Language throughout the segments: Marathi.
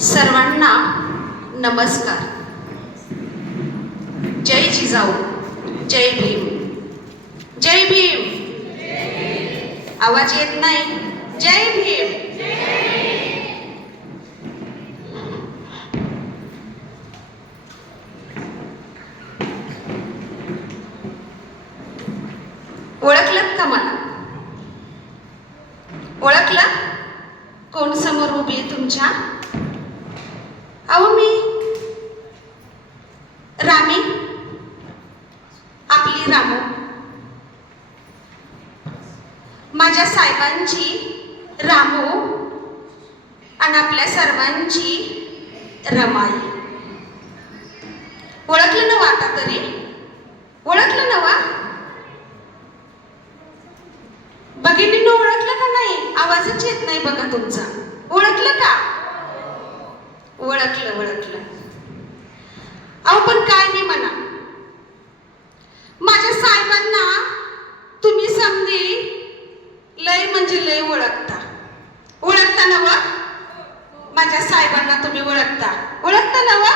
सर्वांना नमस्कार. जय जिजाऊ, जय भीम. जय भीम. आवाज येत नाही. जय भीम. ओळखलं का मला? ओळखलं? कोण समोर उभी आहे तुमच्या? अहो मी रामी, आपली रामू. माझ्या साहेबांची रामू आणि आपल्या सर्वांची रमाई. ओळखलं ना आता तरी? ओळखलं ना वा? भगिनींनो ओळखलं का नाही? आवाजच येत नाही बघा तुमचा. ओळखलं का? ओळखलं ओळखलं. अहो पण काय मी म्हणा, माझ्या साहेबांना तुम्ही समधी लय म्हणजे लय ओळखता. ओळखता ना वा? माझ्या साहेबांना तुम्ही ओळखता. ओळखता ना वा?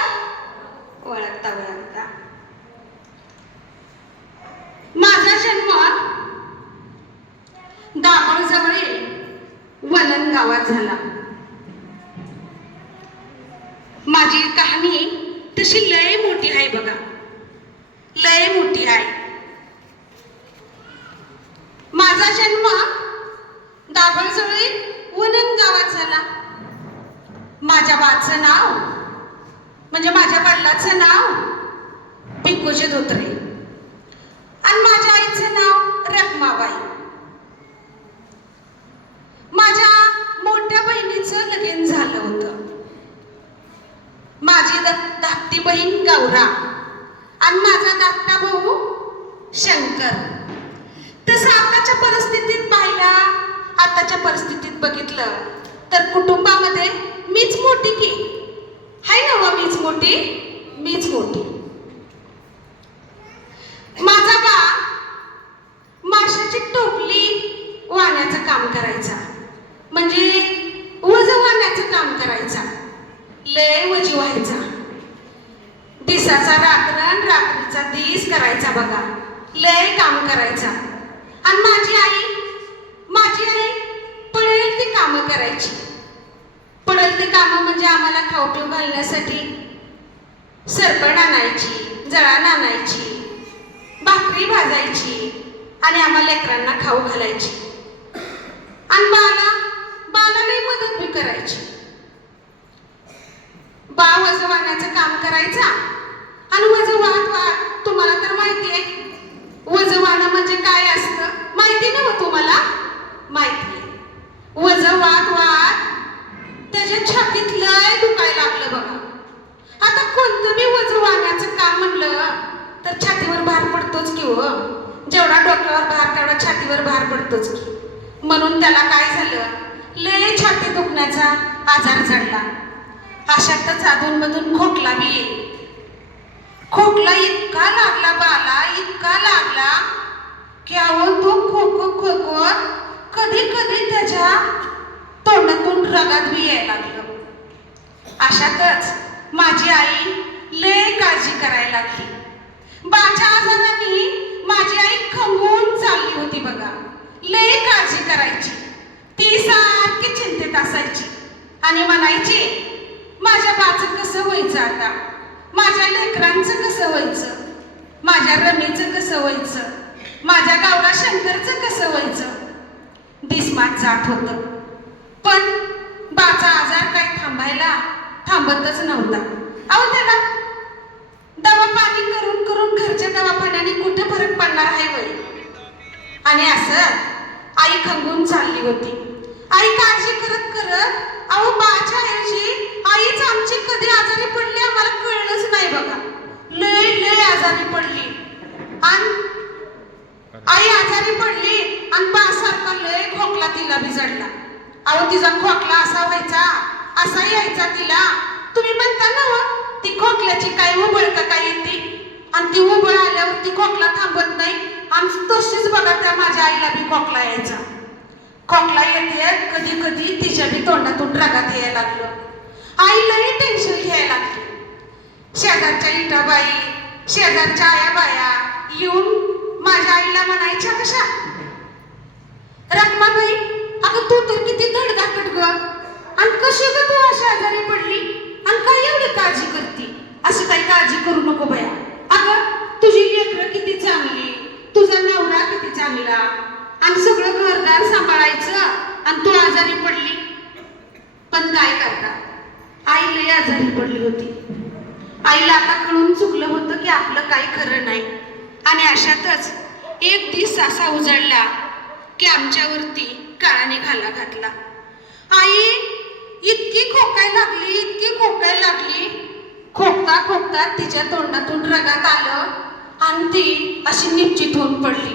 ओळखता ओळखता. माझा जन्म दाभोळजवळील वलन गावात झाला. माझी कहाणी तशी लय मोठी आहे बघा, लय मोठी आहे. माझा जन्म दाभोळजवळील वलन गावात झाला. माझ्या बाचं नाव म्हणजे माझ्या वडिलाचं नाव भिक्खूजी धोत्रे आणि माझ्या आईचं नाव रखमाबाई. माझ्या मोठ्या बहिणीचं लगीन झालं होतं. माझी धाकटी बहीण गौरा आणि माझा धाकटा भाऊ शंकर. तसं आताच्या परिस्थितीत पाहिला, आताच्या परिस्थितीत बघितलं तर कुटुंबामध्ये मीच मोठी की हाय ना वा? मीच मोठी, मीच मोठी. माझा बा माशाची टोपली वाहण्याचं काम करायचा, म्हणजे वजन वाहण्याचं काम करायचा. लय वजी व्हायचा. दिसाचा रात्र, रात्रीचा दिस करायचा बघा. लय काम करायचा. आणि माझी आई पडेल ती कामं करायची. पडेल ती कामं म्हणजे आम्हाला खाऊ पिऊ घालण्यासाठी सरपण आणायची, जळाण आणायची, भाकरी भाजायची आणि आम्हाला लेकरांना खाऊ घालायची. आणि बाला लई मदत बी करायची. बा वजन वाहण्याचं काम करायचा आणि वजन वाहत तुम्हाला तर माहिती आहे वजन वाहणं म्हणजे काय असतं. माहिती ना व तुम्हाला? माहिती आहे. वजन वाहत त्याच्या छातीत लय दुखायला लागलं बघा. आता कोणतं बी वजन वाहण्याचं काम म्हणलं तर छातीवर भार पडतोच की हो. जेवढा डोक्यावर भार तेवढा छातीवर भार पडतोच की. म्हणून त्याला काय झालं, लय छाती दुखण्याचा आजार जडला. अशातच अधूनमधून खोकला बी येईल. खोकला इतका लागला बाला, इतका लागला की अहो तो खोकत कधी कधी त्याच्या तोंडातून रगात बी यायला लागलं. अशातच माझी आई लय काळजी करायला लागली. बाच्या आजाराने माझी आई खंगून चालली होती बघा. लय काळजी करायची. ती सारखी चिंतेत असायची आणि म्हणायची माझ्या बाचं कसं व्हायचं आता, माझ्या लेकरांचं कसं व्हायचं, माझ्या रमीचं कसं व्हायचं, माझ्या गावला शंकरचं कसं व्हायचं. दिसमात जात होतं. पण बाचा आजार काही थांबतच नव्हता. अहो त्याला दवापाणी करून करून घरच्या दवापाण्याने कुठे फरक पडणार आहे वय. आणि असं आई खंगून चालली होती. आई काळजी करत करत अहो बाच्या ऐवजी आईच आमची कधी आजारी पडली आम्हाला कळलंच नाही बघा. लय आजारी पडली आणि आई आजारी पडली आणि बासारखा लय खोकला तिला बी जडला. अहो तिचा खोकला असा व्हायचा, असा यायचा तिला. तुम्ही म्हणता ना ती खोकल्याची काय उबळ का काय येते आणि ती उबळ आल्यावर ती खोकला थांबत नाही. आणि तशीच बघा त्या माझ्या आईला बी खोकला यायचा. खोकला येते कधी कधी तिच्या बी तोंडातून रगात यायला लागलं. आईलाही टेन्शन घ्यायला लागली. शेजारच्या इटाबाई, शेजारच्या आयाबाया येऊन माझ्या आईला म्हणायच्या कशा, रखमाबाई अगं तू तर किती धडधाकट ग, आणि कशी ग तू अशी आजारी पडली, आणि काय एवढी काळजी करते. असं काही काळजी करू नको बया. अगं तुझी लेकरं किती चांगली, तुझा नवरा किती चांगला, आणि सगळं घरदार सांभाळायचं, आणि तू आजारी पडली. पण काय करता, आई लई आजारी पडली होती. आईला आता कळून चुकलं होतं की आपलं काही खरं नाही. आणि अशातच एक दिवस असा उजळला की आमच्यावरती काळाने घाला घातला. आई इतकी खोकायला लागली, इतकी खोकायला लागली. खोकता खोकता तिच्या तोंडातून रगात आलं, आणि ती अशी निश्चित होऊन पडली.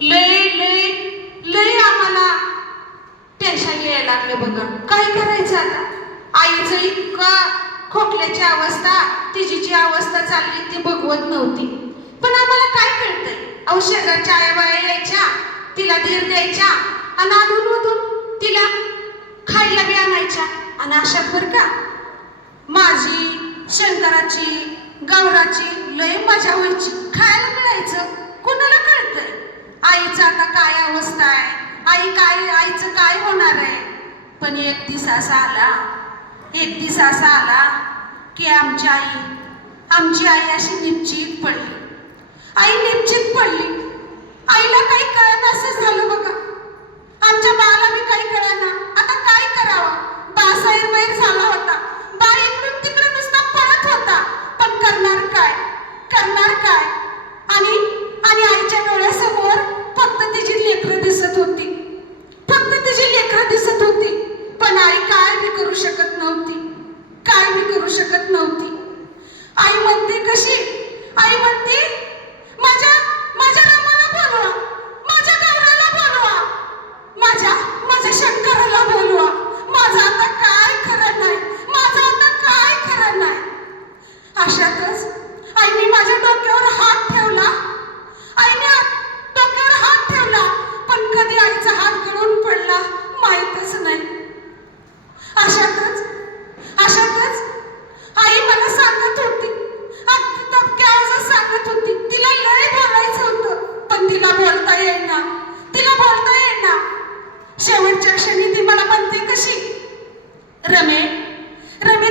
लय लय लय आम्हाला टेन्शन यायला लागलं बघा. काय करायचं आता. आईचं इतकं खोकल्याची अवस्था, तिची जी अवस्था चालली ती बघवत नव्हती. पण आम्हाला काय कळतंय. अहो शेजारच्या आयाबाया यायच्या, तिला धीर द्यायच्या, आणि अधूनमधून तिला खायला बी आणायच्या. आणि अशात बरं का माझी, शंकराची, गौराची लय मजा व्हायची. खायला मिळायचं. कोणाला कळतंय आईचं आता काय अवस्था आहे, आईचं काय होणार आहे. पण एक दिवस असा आला की आमची आई अशी निश्चित पडली. आई निश्चित पडली. आईला काही कळत असं झालं बघा. आमच्या बाळाला बी काही कळना. आता काय करावं. बा सैरवैर झाला होता. बा इकडून तिकडे नुसता पळत होता. पण करणार काय. आणि आईच्या डोळ्यासमोर फक्त तिची लेकरं दिसत होती. पण आई काय बी करू शकत नव्हती. आई म्हणते कशी. आई म्हणते माझ्या रामाला बोलवा, माझ्या गौराला बोलवा, माझ्या शंकराला बोलवा. माझं आता काय खरं नाही. अशातच आईने माझ्या डोक्यावर हात ठेवला. पण कधी आईचा हात गळून पडला माहीतच नाही. अशातच आई मला सांगत होती, अगदी दबक्या आवाजात सांगत होती. तिला लय बोलायचं होतं, पण तिला बोलता येईना. शेवटच्या क्षणी ती मला म्हणते कशी, रमे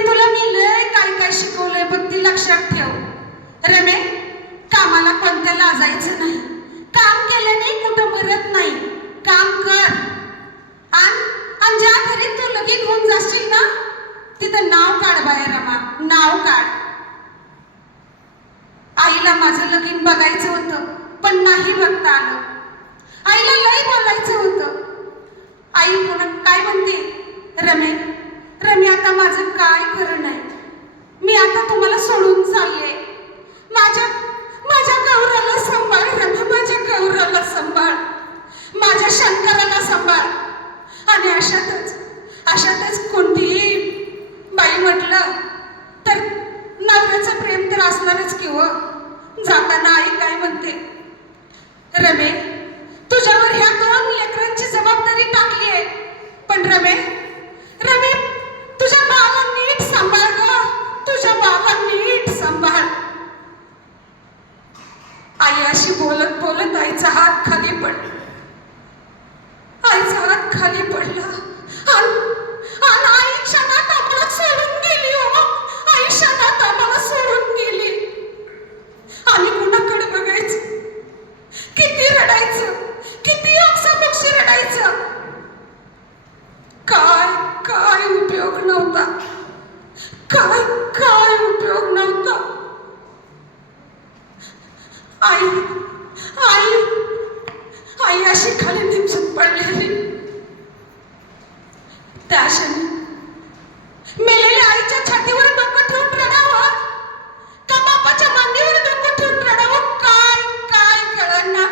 तुला मी लय काय शिकवलंय बघ, ती लक्षात ठेव. रमे कामाला कोणत्या लाजायचं नाही. काम केल्याने कुठं मरत नाही. काम कर, आणि ज्या घरी तू लगीन होऊन जाशील ना तिथं नाव काढ बाया रमा, नाव काढ. आईला माझं लगीन बघायचं होतं, पण नाही बघता आलं. आईला लय बोलायचं होतं. आई काय म्हणते, रमे आता माझं काय खरं नाही. मी आता तुम्हाला सोडून चालले. माझ्या गौराला सांभाळ रमे, माझ्या गौराला सांभाळ, माझ्या शंकराला सांभाळ. आणि अशातच कोणतीही बाई म्हटलं तर नवऱ्याचं प्रेम तर असणारच की हो. जाताना आई काय म्हणते, रमे तुझ्यावर ह्या 2 लेकरांची जबाबदारी टाकली आहे. पण रमे तुझ्या बाळाला नीट सांभाळ ग, तुझ्या बाळाला नीट सांभाळ. आई अशी बोलत आईचा हात खाली पडला. आणि आई क्षणात आम्हाला सोडून गेली हो. आई क्षणात आम्हाला सोडून गेली. आम्ही कुणाकडे बघायचं, किती रडायचं, किती ओक्साबोक्शी रडायचं. काय उपयोग नव्हता. काय उपयोग नव्हता. आई अशी खाली निपसून पडलेली. त्या क्षणी मेलेल्या आईच्या छातीवर डोकं ठेवून रडावं का बापाच्या मांडीवर डोकं ठेवून रडावं, काय कळना.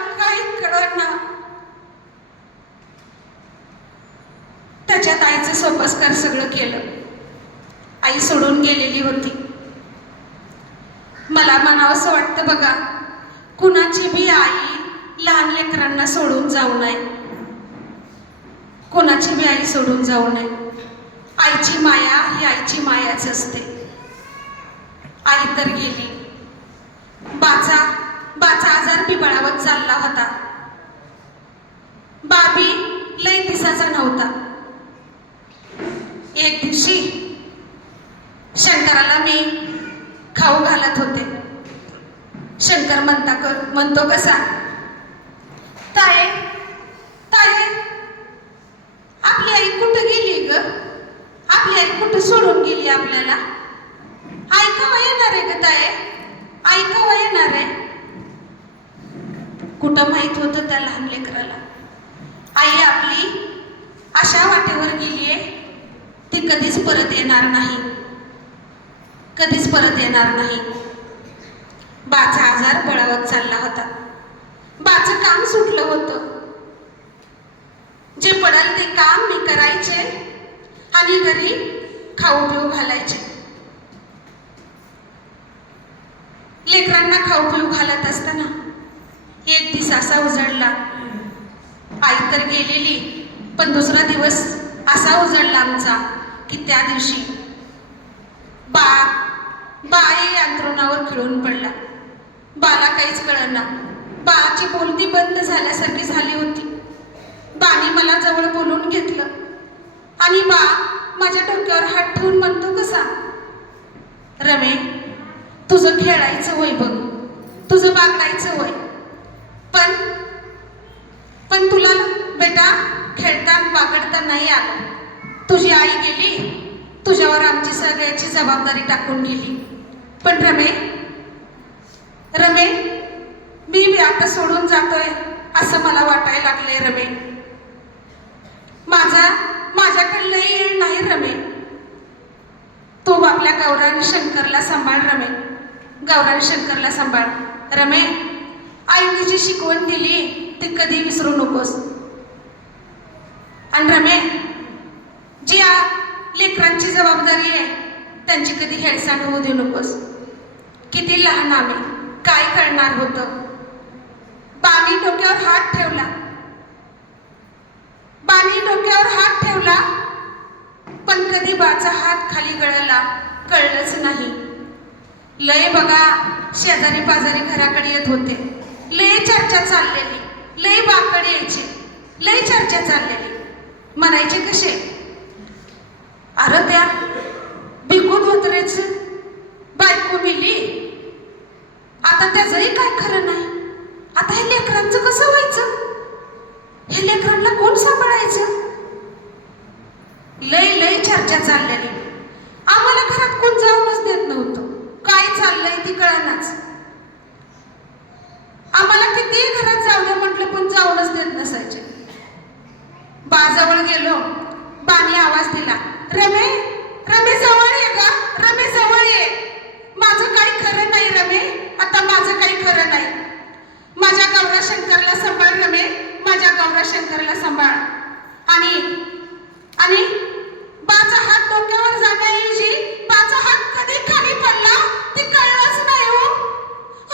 त्याच्यात आईचं सोपस्कार सगळं केलं. आई सोडून गेलेली होती. मला म्हणावंसं वाटतं बघा, कुणाची बी आई लहान लेकरांना सोडून जाऊ नये. कोणाची बी आई सोडून जाऊ नये. आईची माया ही आईची मायाच असते. आई तर गेली. बाचा आजार बिबळावत चालला होता. बाबी लय दिसाचा नव्हता. एक दिवशी शंकराला मी खाऊ घालत होते. शंकर म्हणतो कसा, ताये ताये आपली आई कुठं गेली ग? आपली आई कुठं सोडून गेली आपल्याला? आई केव्हा येणार आहे ग ताये? आई केव्हा येणार आहे? कुठं माहित होतं त्या लहान लेकराला आई आपली अशा वाटेवर गेलीये ती कधीच परत येणार नाही, कधीच परत येणार नाही. बाचा आजार बळावत चालला होता. बाचं काम सुटलं होतं. जे पडल ते काम मी करायचे आणि घरी खाऊ पिऊ घालायचे. लेकरांना खाऊ पिऊ घालत असताना एक दिवस असा उजळला. आई तर गेलेली, पण दुसरा दिवस असा उजळला आमचा की त्या दिवशी बाई अंथरुणावर खिळून पडला. बाला काहीच कळना. बाची बोलती बंद झाल्यासारखी झाली होती. बाने मला जवळ बोलून घेतलं आणि बा माझ्या डोक्यावर हात ठेवून म्हणतो कसा, रमे तुझं खेळायचं वय बघ, तुझं बागडायचं वय, पण तुला बेटा खेळता बागडता नाही आलं. तुझी आई गेली, तुझ्यावर आमची सगळ्याची जबाबदारी टाकून गेली. पण रमे मी आता सोडून जातोय असं मला वाटायला लागलंय रमे. माझ्याकडे लई येळ नाही रमे. तू आपल्या गौरान शंकरला सांभाळ रमे, गौरान शंकरला सांभाळ रमे. आईने जी शिकवण दिली ती कधी विसरू नकोस. आणि रमे जी लेकरांची जबाबदारी आहे त्यांची कधी हेळसांड होऊ देऊ नकोस. किती लहान आम्ही, काय कळणार होतं. बानी डोक्यावर हात ठेवला, बानी डोक्यावर हात ठेवला, पण कधी बाचा हात खाली गळला कळलंच नाही. लय बघा शेजारी पाजारी घराकडे येत होते. लय चर्चा चाललेली, लय बाकडे यायचे, लय चर्चा चाललेली. म्हणायचे कसे, अरे त्या भिकू धोत्रेच बायको मिली, आता त्याचंही काय खरं नाही. आता हे लेकरांचं कसं व्हायचं? हे लेकरांना कोण सांभाळायचं? लय चर्चा चाललेली. आम्हाला घरात कोण जाऊनच देत नव्हतं. काय चाललंय ती कळनाच. आम्हाला किती घरात जाऊ दे म्हटलं पण जाऊनच देत नसायचे. बाजवळ गेलो, बाने आवाज दिला, रमे रमे जवळ ये ग, रमे जवळ ये. माझं काही खरं नाही रमे, आता माझं काही खरं नाही. माझ्या गौरा शंकरला सांभाळ रमे, माझ्या गौरा शंकरला सांभाळ. आणि बाचा हात डोक्यावर जाण्याऐवजी बाचा हात कधी खाली पडला ते कळलंच नाही हो.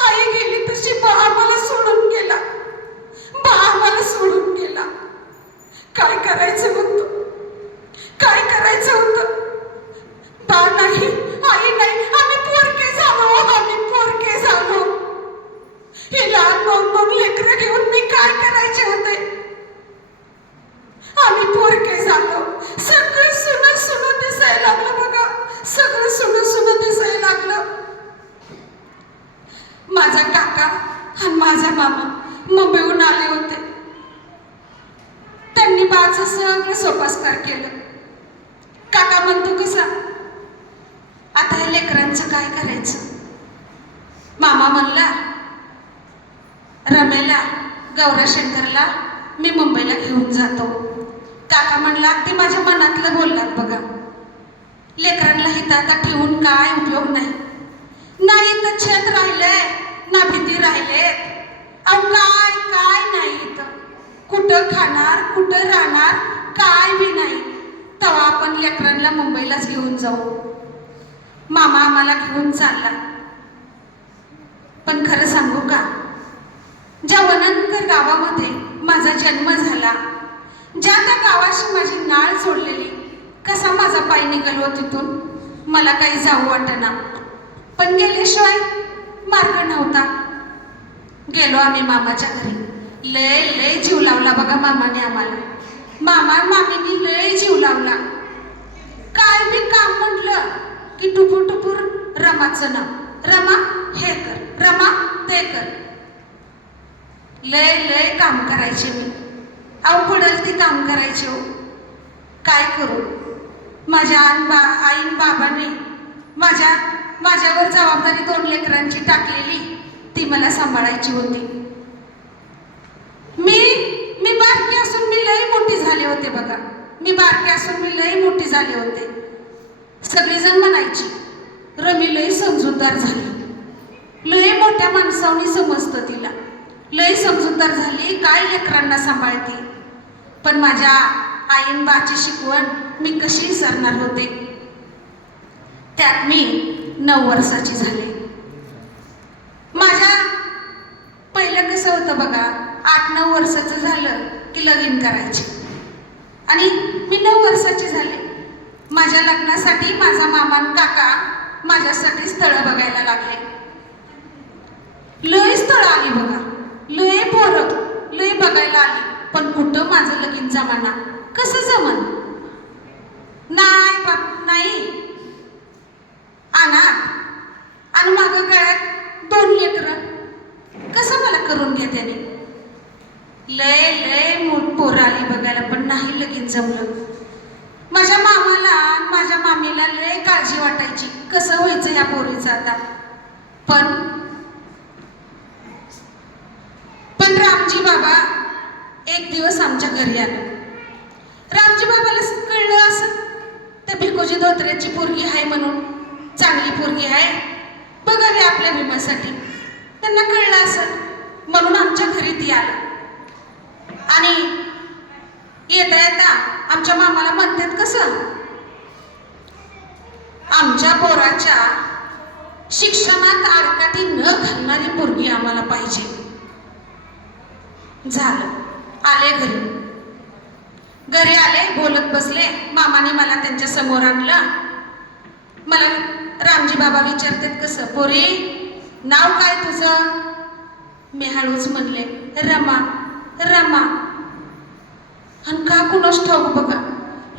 आई गेली तशी बा आम्हाला सोडून गेला, बा आम्हाला सोडून गेला. काय करायचं होतं, काय करायचं होतं. बा नाही, आई नाही, आम्ही पोरके झालो, आम्ही पोरके झालो. हे लहान दोन लेकरं घेऊन मी काय करायचे होते. आम्ही पोरके झालो. सगळं सुनं दिसायला लागलं बघा, सगळं सुनं दिसायला लागलं. माझा काका आणि माझा मामा मुंबईहून आले होते. त्यांनी बाचं सगळं सोपास्कार केलं. काका म्हणतो कसा, आता हे लेकरांचं काय करायचं. मामा म्हणला, रमेला गौरा शंकरला मी मुंबईला घेऊन जातो. काका म्हणला, ते माझ्या मनातलं बोललात बघा. लेकरांना हित आता ठेवून काय उपयोग नाही. नाही तर छत राहिलंय ना भीती राहिले. अहो काय नाही इथं. कुठं खाणार, कुठं राहणार, काय बी नाही. तेव्हा आपण लेकरांना मुंबईलाच घेऊन जाऊ. मामा आम्हाला घेऊन चालला. पण खरं सांगू का, ज्या वनंकर गावामध्ये माझा जन्म झाला, ज्या त्या गावाशी माझी नाळ जोडलेली, कसा माझा पाय निघालो तिथून, मला काही जाऊ वाटेना, पण गेल्याशिवाय मार्ग नव्हता. गेलो आम्ही मामाच्या घरी. लय लय जीव लावला बघा मामाने आम्हाला. मामा मामीनी लय जीव लावला. काय मी काम म्हटलं की टुपूर टुपूर रमाचं नाव, रमा हे कर, रमा ते कर. लय लय काम करायचे मी. अहो पडल ती काम करायचे हो. काय करू, माझ्या आईन बाबांनी माझ्यावर जबाबदारी 2 लेकरांची टाकलेली, ती मला सांभाळायची होती. मी बारकी असून मी लई मोठी झाले होते बघा. मी बारकी असून मी लई मोठी झाले होते. सगळेजण म्हणायची रमी लई समजूतदार झाली, लई मोठ्या माणसावनी समजतं तिला, लई समजूतदार झाली, काय लेकरांना सांभाळते. पण माझ्या आईन बाची शिकवण मी कशी विसरणार होते. त्यात मी 9 वर्षाची झाले. माझ्या पहिलं कसं होतं बघा, 8-9 वर्षाचं झालं की लगीन करायचे. आणि मी 9 वर्षाची झाले. माझ्या लग्नासाठी माझा मामान काका माझ्यासाठी स्थळं बघायला लागले. लय स्थळं आली बघा, लय पोरं लय बघायला आली, पण कुठं माझं लगीन जमाना. कसं जमन? नाही बाप नाही. अनाथ आणि मागं गळ्यात 2 लेकरं, कसं मला करून घ्या त्याने. लय लय पोरं आली बघायला, पण नाही लगीन जमलं. माझ्या मामाला माझ्या मामीला लय काळजी वाटायची, कसं व्हायचं या पोरीचं आता. पण रामजी बाबा एक दिवस आमच्या घरी आले. रामजी बाबाला कळलं असं त्या भिकोजी धोत्र्याची पोरगी आहे म्हणून, चांगली पोरगी आहे, बघावी आपल्या भीमासाठी. त्यांना कळलं असं म्हणून आमच्या घरी ती आलं. आणि येता येता आमच्या मामाला म्हणतात कसं, आमच्या पोराच्या शिक्षणात आडकाठी न घालणारी पोरगी आम्हाला पाहिजे. झालं, आले घरी आले, बोलत बसले. मामाने मला त्यांच्या समोर आणलं. मला रामजी बाबा विचारतात कसं, पोरी नाव काय तुझं? मी हळूच म्हणले रमा. रमा. आणि का कुणास ठाऊक बघा,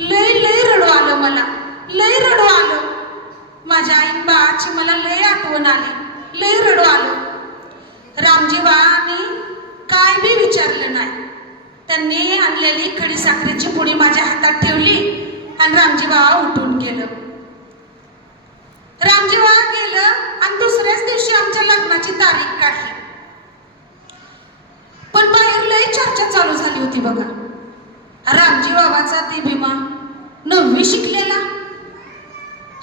लय लय रडू आलं मला, लय रडू आलं. माझ्या आई बाची मला लय आठवण आली, लय रडू आलं. रामजी बाबांनी काय बी विचारलं नाही. त्यांनी आणलेली खडी साखरेची पुडी माझ्या हातात ठेवली आणि रामजी बाबा उठून गेलं. रामजी बाबा गेलं आणि दुसऱ्याच दिवशी आमच्या लग्नाची तारीख काढली. पण बाहेर लय चर्चा चालू झाली होती बघा. रामजी बाबाचा ते भीमा 9वी शिकलेला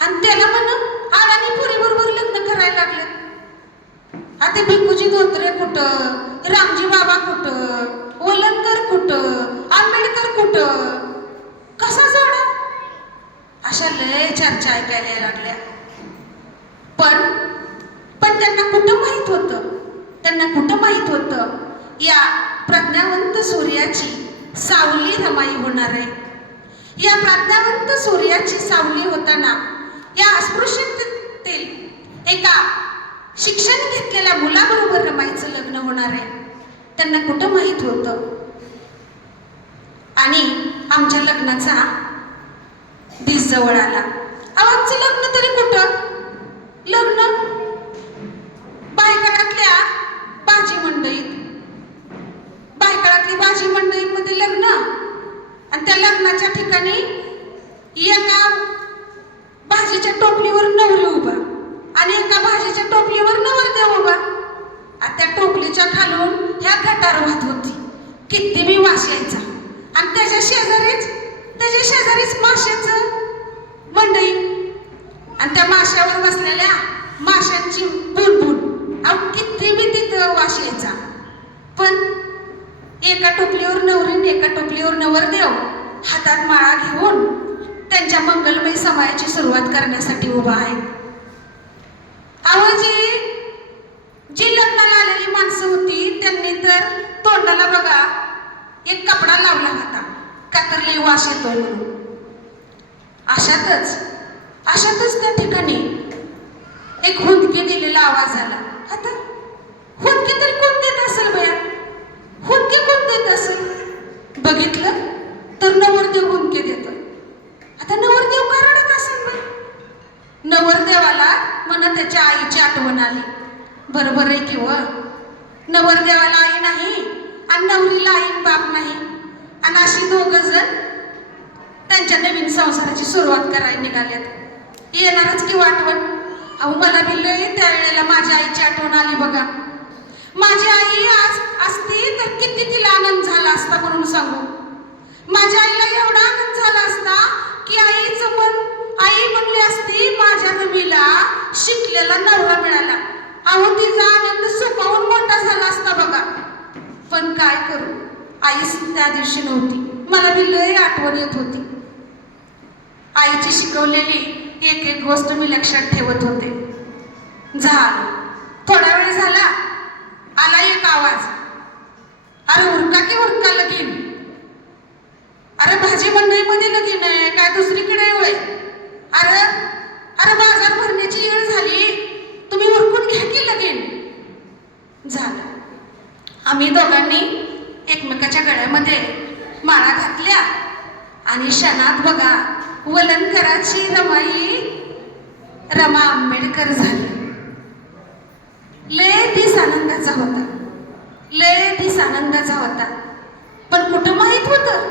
आणि त्याला म्हण आडानी पुरीबरोबर लग्न करायला लागले. आता भिकुजी धोत्रे कुठं, रामजी बाबा कुठं, वलंकर कुठं, आंबेडकर कुठं, कसा जोडा, अशा लय चर्चा ऐकायला लागल्या. पण त्यांना कुठं माहित होतं या प्रज्ञावंत सूर्याची सावली रमाई होणार आहे. या प्रज्ञावंत सूर्याची सावली होताना या अस्पृश्यतेतील एका शिक्षण घेतलेल्या मुलाबरोबर रमाईचं लग्न होणार आहे. त्यांना कुठं माहित होतं. आणि आमच्या लग्नाचा दिस जवळ आला. आमचं लग्न तरी कुठं, लग्न बायकाळातल्या भाजी मंडईमध्ये लग्न. आणि त्या लग्नाच्या ठिकाणी एका भाजीच्या टोपलीवर नवरी उभा आणि एका भाजीच्या टोपलीवर नवरदेव उभा. आणि त्या टोपलीच्या खालून ह्या गटार वाहत होती, किती बी वास यायचा. आणि त्याच्या शेजारीच माशाचं मंडई आणि त्या माशावर बसलेल्या माशांची बुलबुल. अहो किती बी तिथं वास यायचा. पण एका टोपलीवर नवरी एका टोपलीवर नवरदेव हातात माळा घेऊन त्यांच्या मंगलमय समायाची सुरुवात करण्यासाठी उभा आहे. आवाजी जी लग्नाला आलेली माणसं होती त्यांनी तर तोंडाला बघा एक कपडा लावला होता, का तर लई वास येतोय म्हणून. अशातच त्या ठिकाणी एक हुंदके दिलेला आवाज आला. आता हुंदके तरी कोण देत असेल बया? हुंदके कोण देत असेल? बघितलं तर नवरदेव हुंदके देतोय. आता नवरदेव का रडत असेल बाई? नवरदेवाला म्हणा त्याच्या आईची आठवण आली. बरोबर आहे किंवा नवरदेवाला आई नाही आणि नवरीला आई बाप नाही आणि अशी दोघं जण त्यांच्या नवीन संसाराची सुरुवात करायला निघाल्यात. येणारच की आठवण. अहो मला बी लय त्यावेळेला माझ्या आईची आठवण आली बघा. माझी आई आज असती तर किती तिला आनंद झाला असता म्हणून सांगू. माझ्या आईला एवढा आनंद झाला असता की आई म्हणली असती माझ्या रमीला शिकलेला नवरा मिळाला. अहो तिचा आनंद सुखावून मोठा झाला असता बघा. पण काय करू, आईच त्या दिवशी नव्हती. मला बी लय आठवण येत होती. आईची शिकवलेली एक एक गोष्ट मी लक्षात ठेवत होते. थोडा वेळ झाला, आला एक आवाज. अरे उरका की उरका लगीन. अरे भाजी मंडईमध्ये लगीन आहे काय दुसरीकडे होय? अरे बाजार भरण्याची वेळ झाली, तुम्ही उरकून घ्या की लगीन. झालं. आम्ही दोघांनी एकमेकाच्या गळ्यामध्ये माळा घातल्या आणि क्षणात बघा वलनकराची रमा आंबेडकर झाली. लय दिस आनंदाचा होता, लय दिस आनंदाचा होता. पण कुठं माहित होतं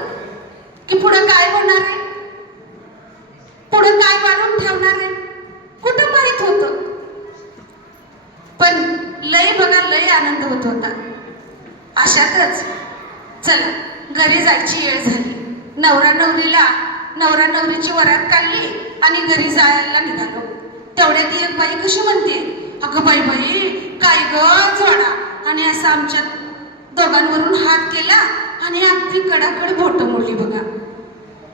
की पुढं काय होणार आहे, पुढं काय वाढून ठेवणार आहे, कुठं माहित होतं. पण लय बघा लय आनंद होत होता. अशातच चला घरी जायची वेळ झाली. नवरा नवरीची वरात काढली आणि घरी जायला निघालो. तेवढ्यात एक बाई कशी म्हणते, अगं बाई काय ग जोडा. आणि असं आमच्या दोघांवरून हात केला आणि अगदी कडाकड बोट मोडली बघा.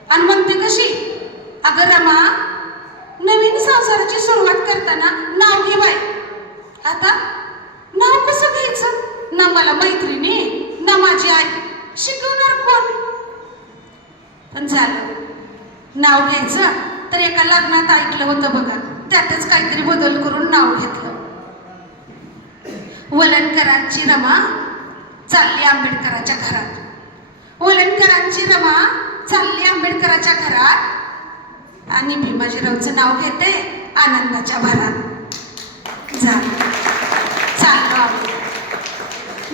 आणि म्हणते कशी, अगं रमा नवीन संसाराची सुरुवात करताना नाव घे बाई. आता नाव कसं घ्यायचं? ना मला मैत्रिणी ना माझी आई शिकवणार कोण? पण झालं नाव घ्यायचं तर एका लग्नात ऐकलं होतं बघा, त्यातच काहीतरी बदल करून नाव घेतलं. वलनकरांची रमा चालली आंबेडकराच्या घरात. वलनकरांची रमा चालली आंबेडकराच्या घरात आणि भीमाजीरावचं नाव घेते आनंदाच्या भरात. झालं. चाललो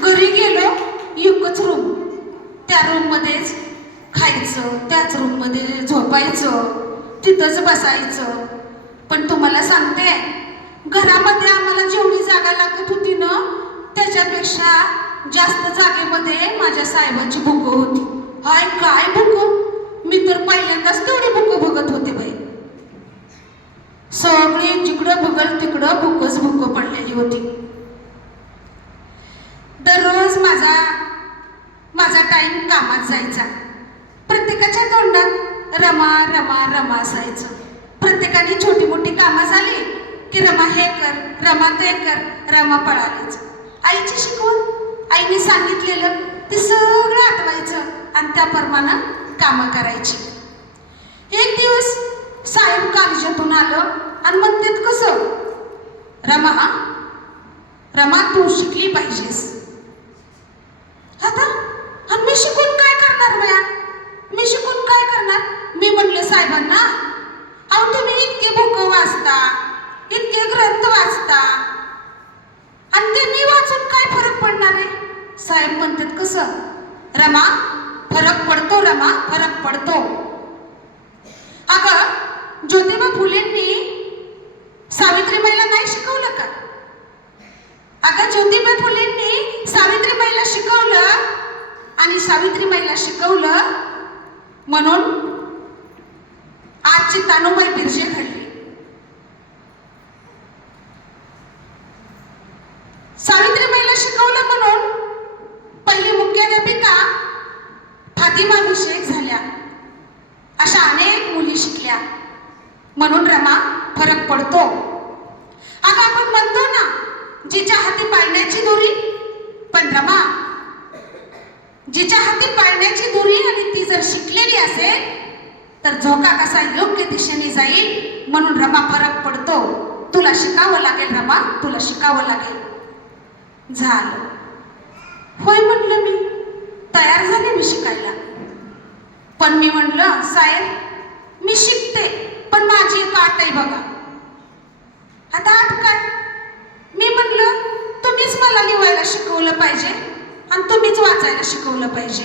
घरी गेलो. एकच रूम, त्या रूम मध्येच खायचं, त्याच रूम मध्ये झोपायचं, तिथंच बसायचं. पण तुम्हाला सांगते घरामध्ये आम्हाला जेवढी जागा लागत होती ना त्याच्यापेक्षा जास्त जागेमध्ये माझ्या साहेबांची बुकं होती. हाय काय बुकं, मी तर पहिल्यांदाच तेवढी बुकं बघत होते बाई. सगळी जिकडं बघल तिकडं बुकं पडलेली होती. दररोज माझा टाइम कामात जायचा. प्रत्येकाच्या तोंडात रमा रमा रमा असायचं. प्रत्येकाने छोटी मोठी कामं झाली की रमा हे कर, रमा ते कर, रमा पळालीच. आईची शिकवण, आईने सांगितलेलं ते सगळं आठवायचं आणि त्याप्रमाणे कामं करायची. एक दिवस साहेब कॉलेजातून आलं आणि म्हणतात कसं, रमा तू शिकली पाहिजेस. आता आणि मी शिकून काय करणार बया? मी शिकून काय करणार? मी म्हणलं साहेबांना, अहो तुम्ही इतके बुक वाचता, इतके ग्रंथ वाचता आणि ते मी वाचून काय फरक पडणार आहे? साहेब म्हणतात कसं, रमा फरक पडतो, रमा फरक पडतो. अगं ज्योतिबा फुलेंनी सावित्रीबाईला नाही शिकवलं का? अगं ज्योतिबा फुलेंनी सावित्रीबाईला शिकवलं आणि सावित्रीबाईला शिकवलं म्हणून आजची तानुबाई बिर्जे घडली. सावित्रीबाईला शिकवलं म्हणून पहिली मुख्याध्यापिका फातिमा शेख झाल्या. अशा अनेक मुली शिकल्या म्हणून रमा फरक पडतो. अगं आपण म्हणतो ना जिच्या हाती पाळण्याची दोरी, पण रमा जिच्या हाती पाळण्याची दोरी आणि ती जर शिकलेली असेल तर झोका कसा योग्य दिशेने जाईल म्हणून रमा फरक पडतो. तुला शिकावं लागेल रमा, तुला शिकावं लागेल. झालं. होय म्हटलं मी, तयार झाले मी शिकायला. पण मी म्हणलं साहेब मी शिकते, पण माझी एक अट आहे बघा. आता अट काय? मी म्हणलं तुम्हीच मला लिहायला शिकवलं पाहिजे आणि तुम्हीच वाचायला शिकवलं पाहिजे.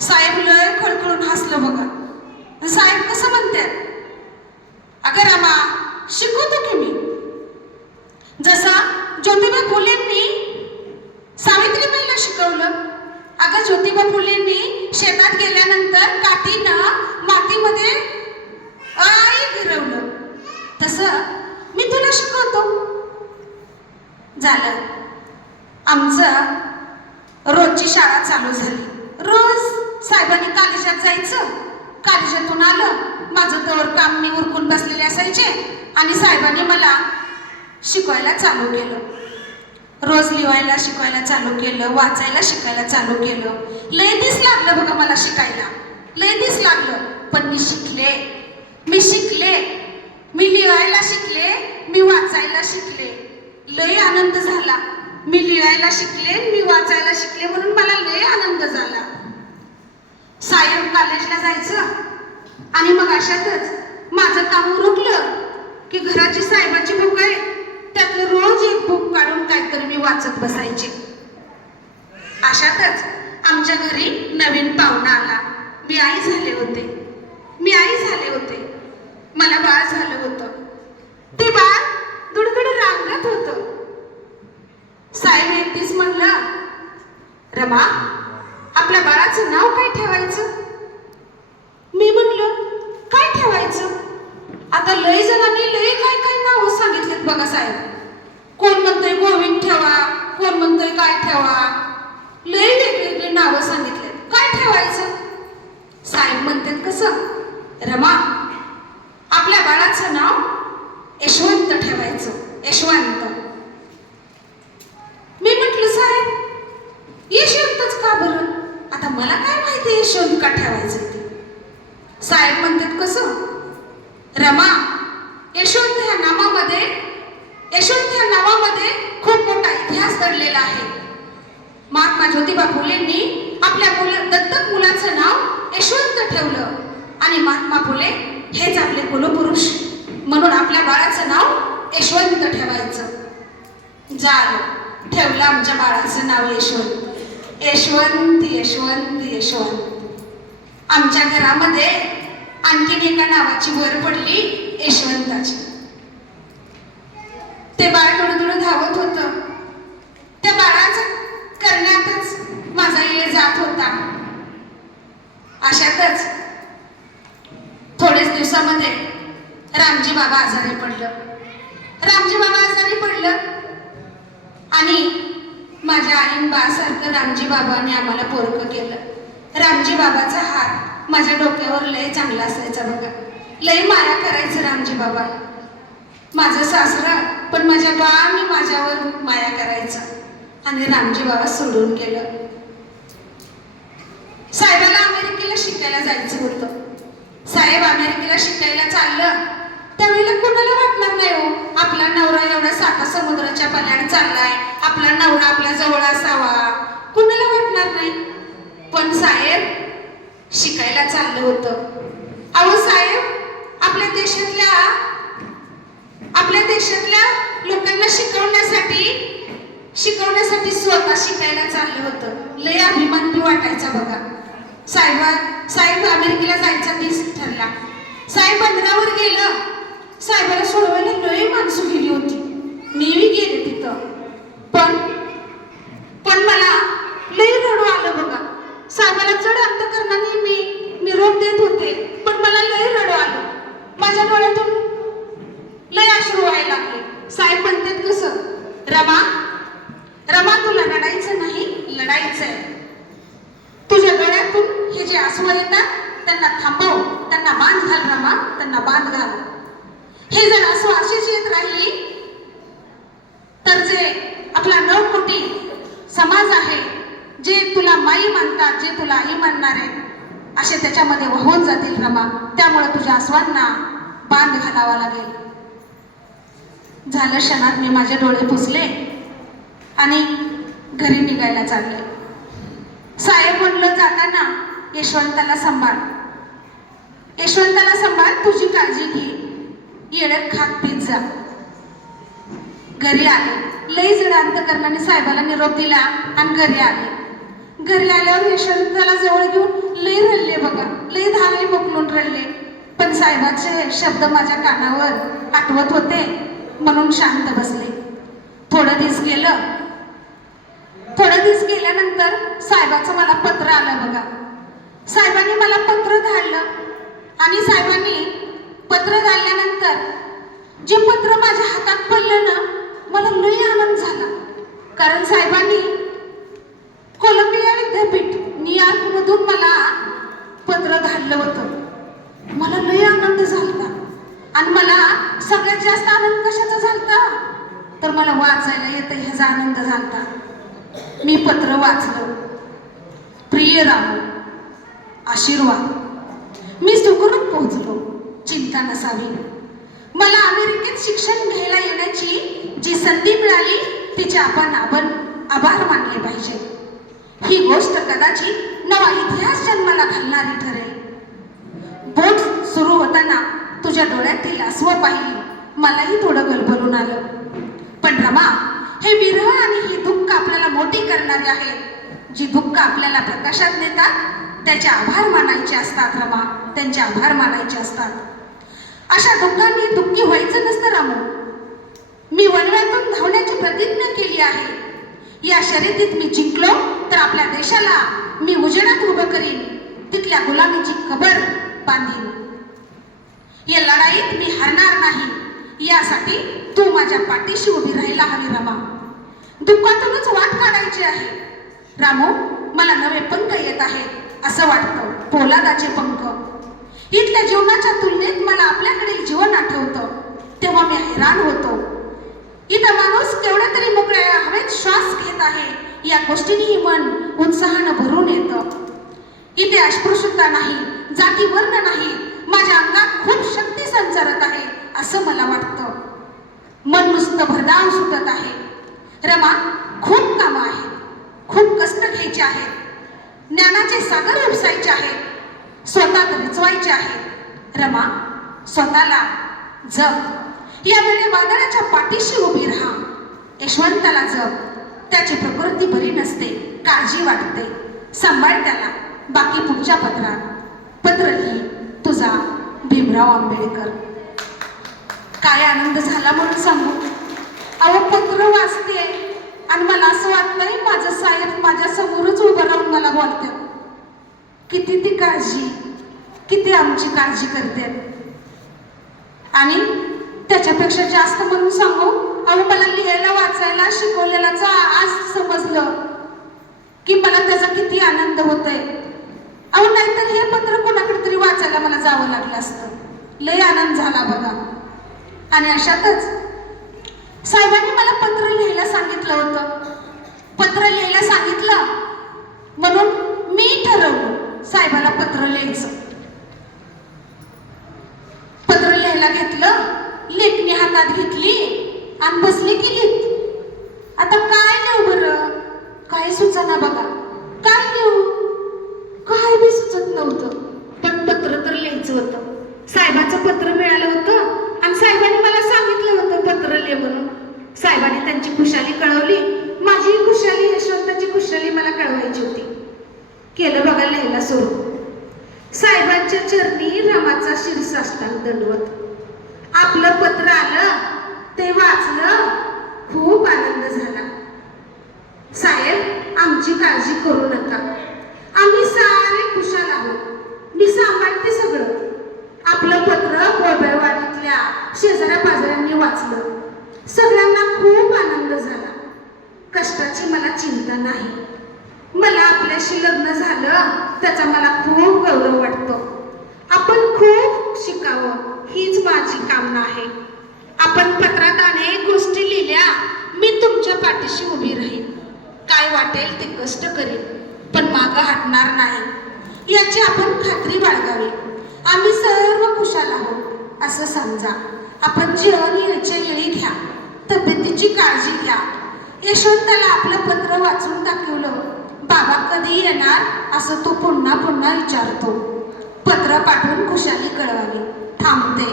साहेब लय खळखळून हसलं बघा. साहेब कसं म्हणतात, अगं रामा शिकवतो की मी. जसं ज्योतिबा फुलेंनी सावित्रीबाईला शिकवलं. अगं ज्योतिबा फुलेंनी शेतात गेल्यानंतर काठीनं मातीमध्ये आई गिरवलं, तसं मी तुला शिकवतो. झालं. आमचं रोजची शाळा चालू झाली. रोज साहेबांनी कॉलेजात जायचं. कॉलेजातून आलं, माझं तोवर काम मी उरकून बसलेले असायचे आणि साहेबांनी मला शिकवायला चालू केलं. रोज लिहायला शिकवायला चालू केलं, वाचायला शिकायला चालू केलं. लय दिस लागलं बघा मला शिकायला, लय दिस लागलं. पण मी शिकले, मी शिकले, मी लिहायला शिकले, मी वाचायला शिकले. लय आनंद झाला. मी लिहायला शिकले, मी वाचायला शिकले म्हणून मला लय आनंद झाला. साहेब कॉलेजला जायचं आणि मग अशातच माझं काम उरकलं की घराची साहेबाची बुक आहे त्यातलं रोज एक बुक काढून काहीतरी मी वाचत बसायचे. अशातच आमच्या घरी नवीन पाहुणा आला. मी आई झाले होते, मी आई झाले होते. मला बाळ झालं होतं. ते बाळ दुडदुड रांगत होतं. साहेब एकटीच म्हणलं, रमा आपल्या बाळाचं नाव काय ठेवायचं? मी म्हणलं काय ठेवायचं? आता लय जणांनी लय काय काय नाव सांगितलेत बघा साहेब. कोण म्हणतंय गोविंद ठेवा, कोण म्हणतंय काय ठेवा, लय वेगवेगळे नावं सांगितलेत. काय ठेवायचं? साहेब म्हणतात कसं, रमा आपल्या बाळाचं नाव यशवंत ठेवायचं, यशवंत. मी म्हटलं साहेब यशवंतच का बरं? आता मला काय माहिती यशवंत का ठेवायचं ते. साहेब म्हणतात कसं, रमा यशवंत ह्या नावामध्ये खूप मोठा इतिहास दडलेला आहे. महात्मा ज्योतिबा फुलेंनी आपल्या दत्तक मुलाचं नाव यशवंत ठेवलं आणि महात्मा फुले हेच आपले कुलपुरुष म्हणून आपल्या बाळाचं नाव यशवंत ठेवायचं. झालं, ठेवलं आमच्या बाळाचं नाव यशवंत. यशवंत यशवंत यशवंत. आमच्या घरामध्ये आणखीन एका नावाची भर पडली, यशवंताची. ते बाळ दुडदुड धावत होतं. त्या बाळाचं करण्यातच माझा वेळ जात होता. अशातच थोडेच दिवसामध्ये रामजी बाबा आजारी पडलं. रामजी बाबा आजारी पडलं आणि माझ्या आईन बासारखं रामजी बाबाने आम्हाला पोरकं केलं. रामजी बाबाचा हात माझ्या डोक्यावर लय चांगला असायचा बघा. लय माया करायचं रामजी बाबा. माझं सासरा पण माझ्या बाळाने माझ्यावर माया करायचं आणि रामजी बाबा सोडून गेलं. साहेबाला अमेरिकेला शिकायला जायचं होतं. साहेब अमेरिकेला शिकायला चाललं त्यावेळेला कोणाला वाटणार नाही हो, आपला नवरा एवढा साता समुद्राच्या पाण्याने चाललाय, आपला नवरा आपल्या जवळ असावा, कोणाला वाटणार नाही. पण साहेब शिकायला चाललं होतं. अहो साहेब आपल्या देशातल्या लोकांना शिकवण्यासाठी स्वतः शिकायला चाललं होतं. लय अभिमान बी वाटायचा बघा. साहेब अमेरिकेला जायचा दिस ठरला. साहेब बंदरावर गेलं. साहेबाला सोडवायला लय माणसं गेली होती. मी गेले तिथं. पण मला लय रडू आलं बघा. साहेबाला जड अंतकरणाने मी निरोप देत होते पण मला लय रडू आलं. माझ्या डोळ्यातून लय अश्रू व्हायला लागले. साहेब म्हणतात कसं, रमा तुला रडायचं नाही, लढायचंय. तुझ्या डोळ्यातून हे जे आसू येतात त्यांना थांबव, त्यांना बांध घाल रमा, त्यांना बांध घाल. हे जर आसू अशीच येत राहिली तर जे आपला 9 कोटी समाज आहे, जे तुला माई मानतात, जे तुला आई मानणार आहे, असे त्याच्यामध्ये वाहून जातील रमा. त्यामुळे तुझ्या आसवांना बांध घालावा लागेल. झालं क्षणात मी माझे डोळे पुसले आणि घरी निघायला चालले. साहेब म्हणलं जाताना यशवंताला सांभाळ, यशवंताला सांभाळ, तुझी काळजी घे, येळत खात पीत जा. घरी आले. लई जड अंतकरणाने साहेबाला निरोप दिला आणि घरी आले. घरी आल्यावर यशवंताला जवळ घेऊन लई रडले बघा, लई धावे मोकलून रडले. पण साहेबाचे शब्द माझ्या कानावर आठवत होते म्हणून शांत बसले. थोडं दिवस गेल्यानंतर साहेबाचं मला पत्र आलं बघा. साहेबांनी मला पत्र धाडलं आणि साहेबांनी पत्र धाडल्यानंतर जे पत्र माझ्या हातात पडलं ना, मला लई आनंद झाला. कारण साहेबांनी कोलंबिया विद्यापीठ न्यूयॉर्कमधून मला पत्र धाडलं होतं. मला लई आनंद झाला आणि मला सगळ्यात जास्त आनंद कशाचा झाला तर मला वाचायला येतं ह्याचा आनंद झाला. मी पत्र वाचलं. प्रिय रामू, आशीर्वाद. मी सुखरूप पोहोचलो. चिंता नसावी. मला अमेरिकेत शिक्षण घ्यायला येण्याची जी संधी मिळाली तिचे आपण आभार मानले पाहिजे. ही गोष्ट कदाचित नवा इतिहास जन्माला घालणारी ठरेल. बोट सुरू होताना तुझ्या डोळ्यातील आसवं पाहिली, मलाही थोडं गलबलून आलं. पण रमा, हे विरह आणि ही दुःख आपल्याला मोठी करणारे आहेत. जी दुःख आपल्याला प्रकाशात नेतात त्याचे आभार मानायचे असतात रमा, त्यांचे आभार मानायचे असतात. अशा दुःखांनी दुःखी व्हायचं नसतं रामू. मी वनव्यातून धावण्याची प्रतिज्ञा केली आहे. या शर्यतीत मी जिंकलो तर आपल्या देशाला मी उजेडात उभं करीन, तिथल्या गुलामीची खबर बांधीन. या लढाईत मी हरणार नाही. यासाठी तू माझ्या पाठीशी उभी राहायला हवी रमा. दुःखातूनच वाट काढायची आहे. रामू, मला नवे पंख येत आहेत असं वाटतं, पोलादाचे पंख. इथल्या जीवनाच्या तुलनेत मला आपल्याकडील जीवन आठवतं. तेव्हा मी हैराण होतो. इथं माणूस केवढ्या तरी मोकळ्या हवेत श्वास घेत आहे, या गोष्टीनेही मन उत्साहानं भरून येतं. इथे अस्पृश्यता नाही, जाती वर्ण नाही, माझ्या अंगात खूप शक्ती संचारत आहे असं मला वाटतं. मन नुसतं भरधाव सुटत आहे. रमा, खूप कामं आहेत, खूप कष्ट घ्यायचे आहेत, ज्ञानाचे सागर उपसायचे आहेत, स्वतः रिचवायचे आहेत. रमा, स्वतःला जप. या वेळी वादळाच्या पाठीशी उभी राहा. यशवंताला जप. त्याची प्रकृती बरी नसते, काळजी वाटते, सांभाळ त्याला. बाकी पुढच्या पत्रात. पत्र लिही, तुझा भीमराव आंबेडकर. काय आनंद झाला म्हणून सांगू. अहो, पत्र वाचते आणि मला असं वाटतंय माझं साहेब माझ्या समोरच उभं राहून मला बोलतात. किती ती काळजी, किती आमची काळजी करते. आणि त्याच्यापेक्षा जास्त म्हणून सांगू, अहो मला लिहायला वाचायला शिकवलेलाच आज समजलं की मला त्याचा किती आनंद होतोय. अहो, नाहीतर हे पत्र कोणाकडे तरी वाचायला मला जावं लागलं असतं. लय आनंद झाला बघा. आणि अशातच साहेबांनी मला पत्र लिहायला सांगितलं होतं. पत्र लिहायला सांगितलं म्हणून मी ठरवलं साहेबाला पत्र लिहायचं. पत्र लिहायला घेतलं, लेखणी हातात घेतली आणि बसली की लिहित. आता काय लिहू बरं, काय सुचना बघा. काय लिहू, काय बी सुचत नव्हतं. पण पत्र तर लिहायचं होतं. साहेबाचं पत्र मिळालं होतं आणि साहेबांनी मला सांगितलं होतं पत्र लिह म्हणून. साहेबांनी त्यांची खुशाली कळवली, माझी खुशाली, यशवंताची खुशाली मला कळवायची होती. केलं बघा लिहायला सुरू. साहेबांच्या चरणी रामाचा शिरसाष्टांग दंडवत. आपलं पत्र आलं, ते वाचलं, खूप आनंद झाला. साहेब, आमची काळजी करू नका, आम्ही सारे खुशाल आहोत, मी सांभाळते सगळं. आपलं पत्र कोळबेवाडीतल्या शेजाऱ्या पाजाऱ्यांनी वाचलं. सगळ्यांना खूप आनंद झाला. कष्टाची मला चिंता नाही. मला आपल्याशी लग्न झालं त्याचा मला खूप गौरव वाटतो. आपण खूप शिकावं हीच माझी कामना आहे. आपण पत्रात अनेक गोष्टी लिहिल्या. मी तुमच्या पाठीशी उभी राहीन. काय वाटेल ते कष्ट करेन, पण मागं हटणार नाही. याची आपण खात्री बाळगावी. आम्ही सर्व कुशाल आहोत असं समजा. आपण जेवण येण्याच्या वेळी घ्या, तब्येतीची काळजी घ्या. यशवंताला आपलं पत्र वाचून दाखवलं. बाबा कधी येणार असं तो पुन्हा पुन्हा विचारतो. पत्र पाठवून खुशाली कळवावी. थांबते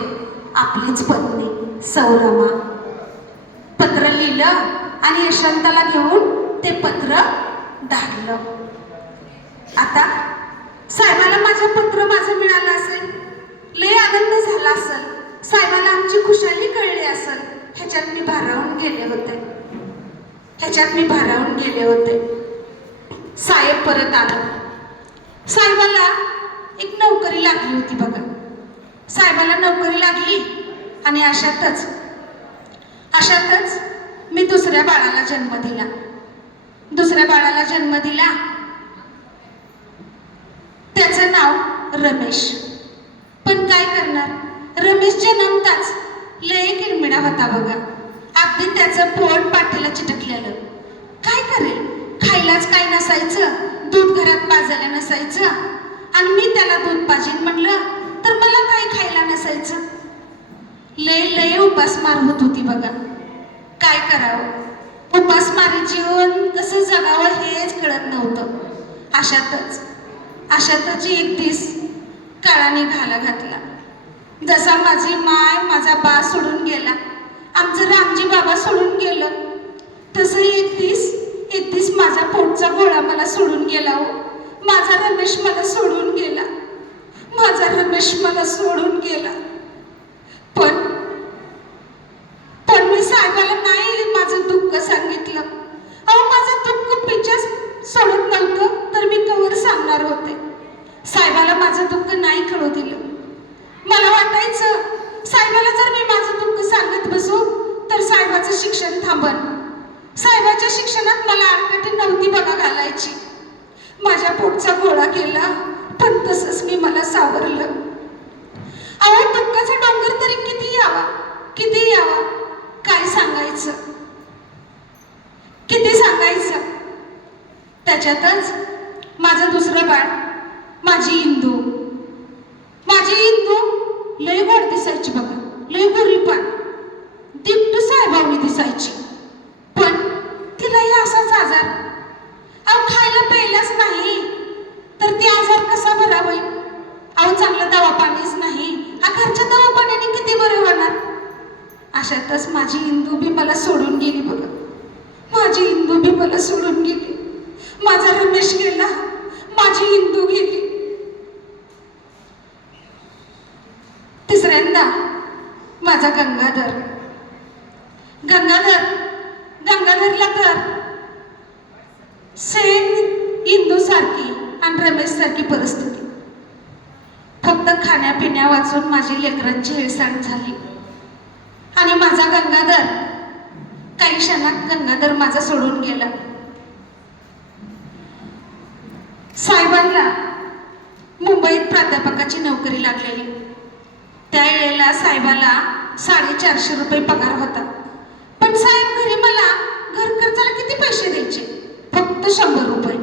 आपलीच पत्नी सौरमा. पत्र लिहिलं आणि यशवंताला घेऊन ते पत्र धाडलं. आता साहेबाला माझं मिळालं असेल, लय आनंद झाला असेल, साहेबाला आमची खुशाली कळली असेल. ह्याच्यात मी भारावून गेले होते. साहेब परत आला. साहेबाला एक नोकरी लागली होती बघा. साहेबाला नोकरी लागली आणि अशातच मी दुसऱ्या बाळाला जन्म दिला. त्याचं नाव रमेश. पण काय करणार, रमेश जन्मताच लय किरमिडा होता बघा. अगदी त्याचं पोट पाठीला चिटकलेलं. काय करेल, खायलाच काय नसायचं, दूध घरात पाजायला नसायचं. आणि मी त्याला दूध पाजीन म्हणलं तर मला काय खायला नसायचं. लय उपासमार होत होती बघा. काय करावं, उपासमारी जीवन कसं जगावं हेच कळत नव्हतं. अशातच एक दिस काळाने घाला घातला. जसा माझी माय माझा बा सोडून गेला, आमचं रामजी बाबा सोडून गेलं, तसं एक दिस माझा पोटचा गोळा मला सोडून गेला. हो, माझा रमेश मला सोडून गेला. पण मी साहेबाला नाही माझं दुःख सांगितलं. अहो, माझं दुःख पिच्याच सोडत नव्हतं तर मी कवर सांगणार होते. साहेबाला माझं दुःख नाही कळू दिलं. मला वाटायचं साहेबाला जर मी माझं दुःख सांगत बसू तर साहेबाचं शिक्षण थांबन. साहेबाच्या शिक्षणात मला आडकाठी नव्हती बघा घालायची. माझ्या पोटचा गोळा केला पण तसंच मी मला सावरलं. अहो, दुःखाचा डोंगर तरी किती यावा काय सांगायचं, किती सांगायचं. त्याच्यातच माझं दुसरं बाळ, माझी इंदू लय गोड दिसायची बघा. लय गोरीपान दिपटू साहेबावणी दिसायची. पण तिलाही असाच आजार. अहो, खायला प्यायलाच नाही तर ती आजार कसा बरा होईल. अहो, चांगलं दवापाणीच नाही, घरच्या दवापाण्याने किती बरे होणार. अशातच माझी इंदू बी मला सोडून गेली बघा. माझा रमेश गेला, माझी इंदू गेली. तिसऱ्यांदा माझा गंगाधरला तर सेम इंदू सारखी आणि रमेश सारखी परिस्थिती. फक्त खाण्यापिण्या वाचून माझी लेकरांची हेळसांड झाली. आणि माझा काही क्षणात माझा सोडून गेला. साहेबांना मुंबईत प्राध्यापकाची नोकरी लागलेली. त्यावेळेला साहेबाला 450 रुपये पगार होता. पण साहेब घरी मला घर खर्चाला किती पैसे द्यायचे, फक्त 100 रुपये.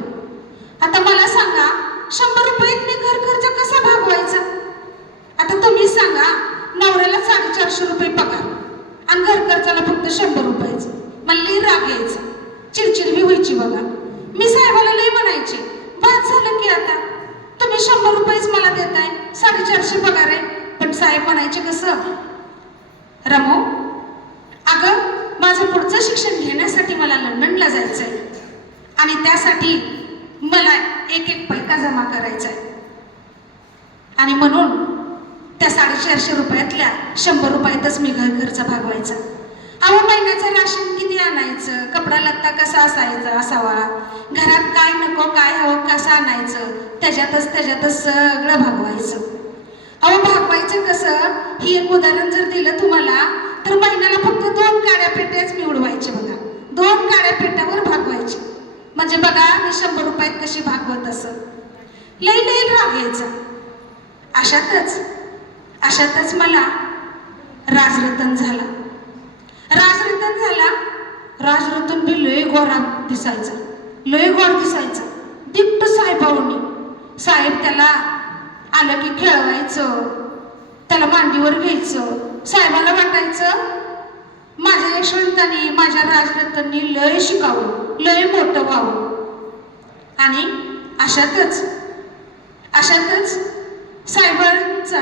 आता मला सांगा, 100 रुपयात मी घर खर्च कसा भागवायचा. आता तुम्ही सांगा, नवऱ्याला 450 रुपये पगार आणि घर खर्चाला फक्त 100 रुपयाचं. मला लई राग यायचा, चिडचिड बी व्हायची बघा. मी साहेबाला लई म्हणायचे, बस झालं की आता तुम्ही 100 रुपयेच मला देताय, 450 पगार आहे. पण साहेब म्हणायचे कसं, रमो, अगं माझं पुढचं शिक्षण घेण्यासाठी मला लंडनला जायचंय आणि त्यासाठी मला एक पैका जमा करायचा आहे. आणि म्हणून त्या 450 रुपयातल्या 100 रुपयातच मी घर खर्च भागवायचा. अहो, महिन्याचं राशन किती आणायचं, कपडा लत्ता कसा असावा, घरात काय नको काय हवं कसं आणायचं, त्याच्यातच सगळं भागवायचं. अहो, भागवायचं कसं, ही एक उदाहरण जर दिलं तुम्हाला तर महिन्याला फक्त 2 काड्या पेट्याच मी उडवायचे बघा. 2 काड्या पेट्यावर भागवायचे. म्हणजे बघा मी 100 रुपयात कशी भागवत असं. लई राग यायचा. अशातच मला राजरतन झाला. राजरतन बी लय गोड दिसायचा. दिट्ट साहेबावणी. साहेब त्याला आलं की खेळवायचं, त्याला मांडीवर घ्यायचं. साहेबाला वाटायचं माझ्या यशवंतांनी, माझ्या राजरत्नांनी लय शिकावं, लय मोठं व्हावं. आणि अशातच साहेबांचा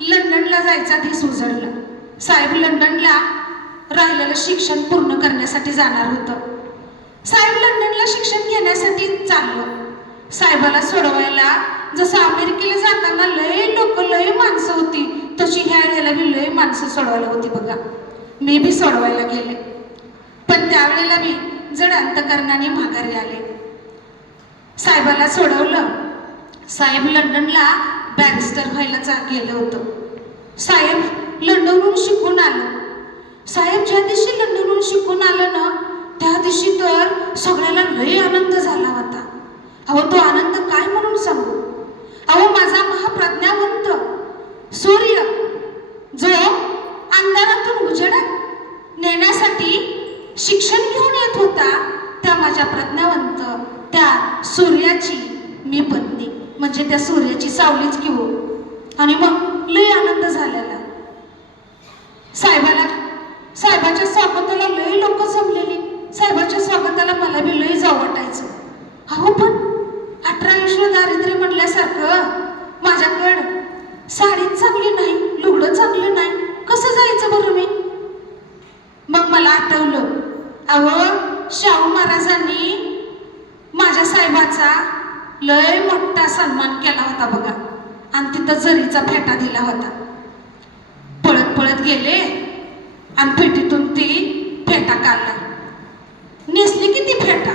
लंडनला जायचा दिस उजळला. साहेब लंडनला राहिलेलं शिक्षण पूर्ण करण्यासाठी जाणार होतं. साहेब लंडनला शिक्षण घेण्यासाठी चाललं. साहेबाला सोडवायला जसं अमेरिकेला जाताना लय लोक, लय माणसं होती, तशी ह्या वेळेला बी लय माणसं सोडवायला होती बघा. मी बी सोडवायला गेले, पण त्यावेळेला मी जड अंतकरणाने माघारी आले. साहेबाला सोडवलं. साहेब लंडनला बॅरिस्टर व्हायला गेलं होतं. साहेब लंडनहून शिकून आलं. साहेब ज्या दिवशी लंडनहून शिकून आलं ना, त्या दिवशी तर सगळ्याला लय आनंद झाला होता. अहो तो आनंद काय म्हणून सांगू. अहो माझा महाप्रज्ञावंत सूर्य जो अंधारातून उजेडात नेण्यासाठी शिक्षण घेऊन येत होता, त्या माझ्या प्रज्ञावंत त्या सूर्याची मी पत्नी, म्हणजे त्या सूर्याची सावलीच घेऊ. आणि मग लय आनंद झालेला. साहेबाच्या स्वागताला लय लोक जमलेली. साहेबाच्या स्वागताला मला बी लय जाऊ वाटायचं. अहो पण 18 विश्व दारिद्र्य म्हटल्यासारखं माझ्याकडं साडी चांगली नाही, लुगडं चांगलं नाही, कसं जायचं बरं मी. मग मला आठवलं, अहो शाहू महाराजांनी माझ्या साहेबाचा लय मोठा सन्मान केला होता बघा, आणि तिथं जरीचा फेटा दिला होता. पळत पळत गेले आणि फेटीतून ती फेटा काढला. नेसली की ती फेटा,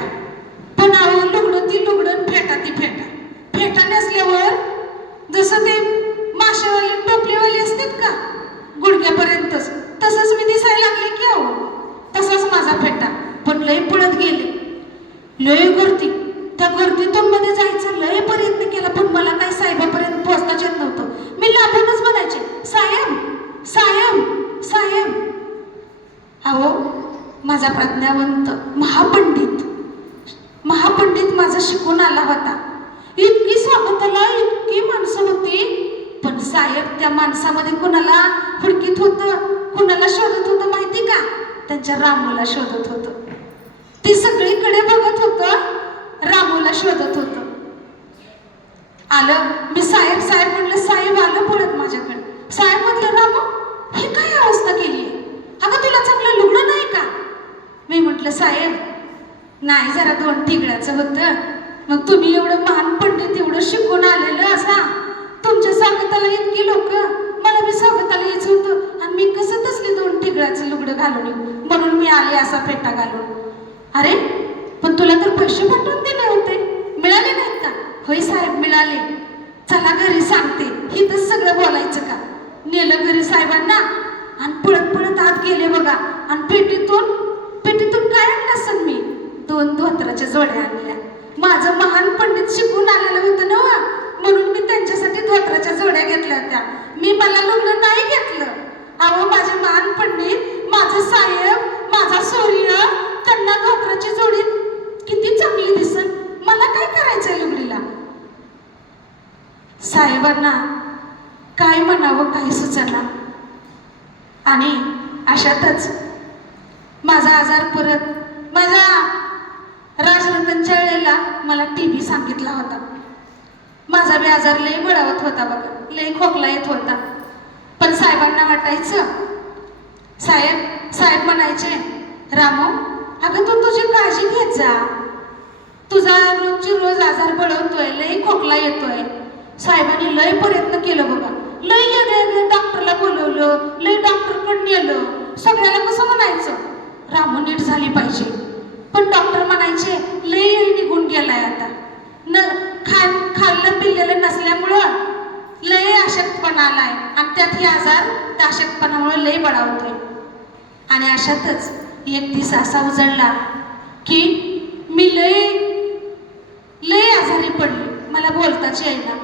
पण अहो लुगडं ती लुगडं, फेटा ती फेटा. फेटा नेसल्यावर जसं ते माशावाले टोपलीवाले असतात का गुडघ्यापर्यंतच, तसंच मी दिसायला लागले की अहो, तसाच माझा फेटा. पण लय पळत गेले, लय गर्दी. त्या गर्दीतून मध्ये जायचा लय प्रयत्न केला, पण मला काही साहेबापर्यंत पोहोचताच येत नव्हतं. मी लांबूनच म्हणायचे, साहेब साहेब साहेब. अहो माझा प्रज्ञावंत महापंडित माझा शिकून आला होता. इतकी स्वागताला इतकी माणसं होती, पण साहेब त्या माणसामध्ये कुणाला हुडकीत होतं, कुणाला शोधत होतं माहिती का? त्यांच्या रामूला शोधत होतं. ती सगळीकडे बघत होतं, रामूला शोधत होतं. आलं मी साहेब साहेब म्हणलं. साहेब आलं पळत माझ्याकडे. साहेब म्हटलं, रामू ही काय अवस्था केली? अगं तुला चांगलं लुगडं नाही का? मी म्हटलं, साहेब नाही, जरा 2 ठिगळाचं होतं. मग तुम्ही एवढं महान पंडित, एवढं शिकून आलेलं असा, तुमच्या स्वागताला इतकी लोक, मला बी स्वागताला यायचं होतं, आणि मी कसं तसले 2 ठिगळाचं लुगडं घालून येऊ, म्हणून मी आले असा फेटा घालून. अरे पण तुला तर पैसे पाठवून दिले होते, मिळाले नाहीत का? होय साहेब मिळाले. चला घरी सांगते. ही तर सगळं बोलायचं का? नेलं घरी साहेबांना आणि पळत पळत आत गेले बघा. आणि पेटीतून काय आणलं असेल मी? 2 धोतराच्या जोड्या आणल्या. माझं महान पंडित शिकून आलेलं होतं ना, म्हणून मी त्यांच्यासाठी धोतराच्या जोड्या घेतल्या होत्या. मला लुगडं नाही घेतलं. अहो माझे महान पंडित, माझं साहेब, माझा सूर्य, त्यांना धोतराची जोडी किती चांगली दिसल. मला काय करायचंय लुगडीला? साहेबांना काय म्हणावं काही सुचना. आणि अशातच माझा आजार परत, माझ्या राजरत्नच्या वेळेला मला TB सांगितला होता. माझा बी आजार लय बळावत होता बघा, लय खोकला येत होता. पण साहेबांना वाटायचं, साहेब म्हणायचे, रामू अगं तू तुझी काळजी घेत जा, तुझा रोजची रोज आजार बळवतोय, लय खोकला येतोय. साहेबांनी लय प्रयत्न केलं बघा, लय वेगळ्या डॉक्टरला बोलवलं, लय डॉक्टरकडे नेलं. सगळ्याला कसं म्हणायचं, रामू नीट झाली पाहिजे. पण डॉक्टर म्हणायचे लय येळ निघून गेलाय आता, खाल्लं पिल्लेलं नसल्यामुळं लय अशक्तपणा आलाय, आणि त्यात हे आजार त्या अशक्तपणामुळे लय बळावतोय. आणि अशातच एक दिवस असा उजळला की मी लय आजारी पडले. मला बोलताच येईना,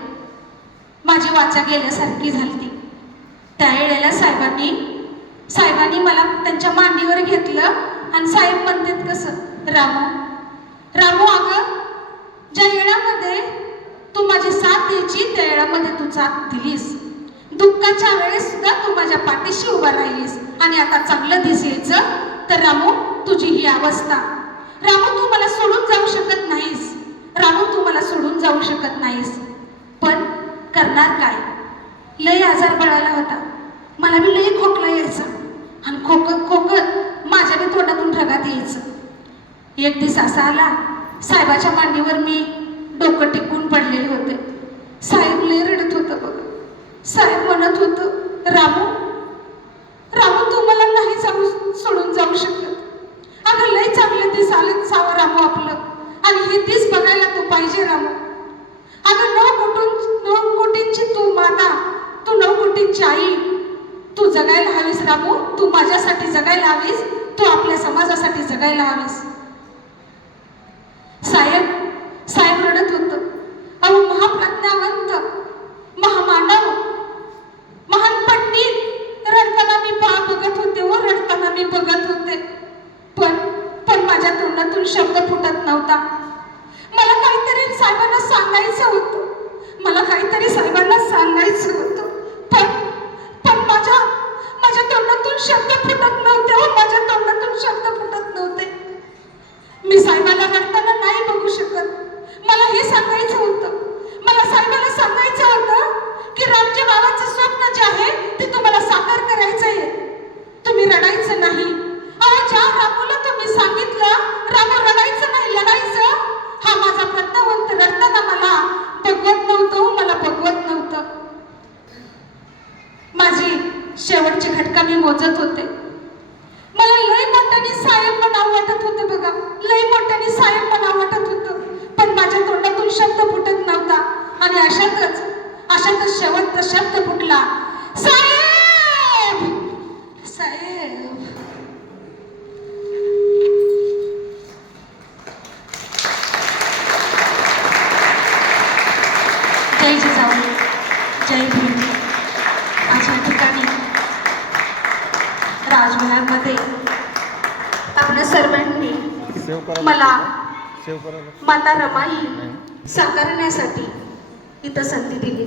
माझी वाचा गेल्यासारखी झाली. त्या वेळेला साहेबांनी मला त्यांच्या मांडीवर घेतलं आणि साहेब म्हणतात कसं, रामू अगं ज्या येळामध्ये तू माझी साथ द्यायची त्या वेळामध्ये तू साथ दिलीस. दुःखाच्या वेळेस सुद्धा तू माझ्या पाठीशी उभा राहिलीस. आणि आता चांगलं दिसायचं तर रामू तुझी ही अवस्था. रामू तू मला सोडून जाऊ शकत नाहीस. रामू तू मला सोडून जाऊ शकत नाहीस. पण करणार काय? लय आजार बळाला होता. मला बी लय खोकला यायचा आणि खोकत खोकत माझ्या बी तोंडातून रगात यायचं. एक दिवस असा आला, साहेबाच्या मांडीवर मी डोकं टिकून पडलेले होते. साहेब लय रडत होतं बघ. साहेब म्हणत होतं, रामू रामू तू मला नाही सोडून जाऊ शकत. अगं लय चांगले दिस आले सावं रामू आपलं, आणि हे दिस बघायला तू पाहिजे रामू. अगं 9 कोटींची तू माता, तू 9 कोटींची आई, तू जगायला हवीस रामू. तू माझ्यासाठी जगायला हवीस, तू आपल्या समाजासाठी जगायला हवीस. साहेब रडत होतं. अहो महाप्रज्ञावंत, महामानव, महान पंडित रडताना मी बघत होते व रडताना मी बघत होते. पण माझ्या तोंडातून शब्द फुटत नव्हता. मला काहीतरी साहेबांना सांगायचं होतं. मला काहीतरी साहेबांना सांगायचं होतं. पण माझ्या तोंडातून शब्द फुटत नव्हते व माझ्या तोंडातून शब्द फुटत नव्हते. मी साहेबांना रडताना नाही बघू शकत. मला हे सांगायचं होतं. मला साहेबांना सांगायचं होतं की रामच्या बाबाचं स्वप्न जे आहे ते तुम्हाला साकार करायचं आहे. तुम्ही रडायचं नाही. अहो ज्या रामूला तुम्ही सांगितलं रामू रडायचं नाही लढायचं, हा माझा प्रज्ञावंत रडताना मला बघवत नव्हतं, मला बघवत नव्हतं. माझी शेवटची घटका मी मोजत होते. मला लय मोठ्याने साहेब म्हणावं वाटत होतं बघा. लय मोठ्याने साहेब म्हणावं वाटत होतं. पण माझ्या तोंडातून शब्द फुटत नव्हता. आणि अशातच शेवटचा शब्द फुटला, साहेब साहेब. जय जिजाऊ, जय भीम. आज या ठिकाणी राजमहालमध्ये आपल्या सर्वांनी मला माता रमाई साकारण्यासाठी इथं संधी दिली.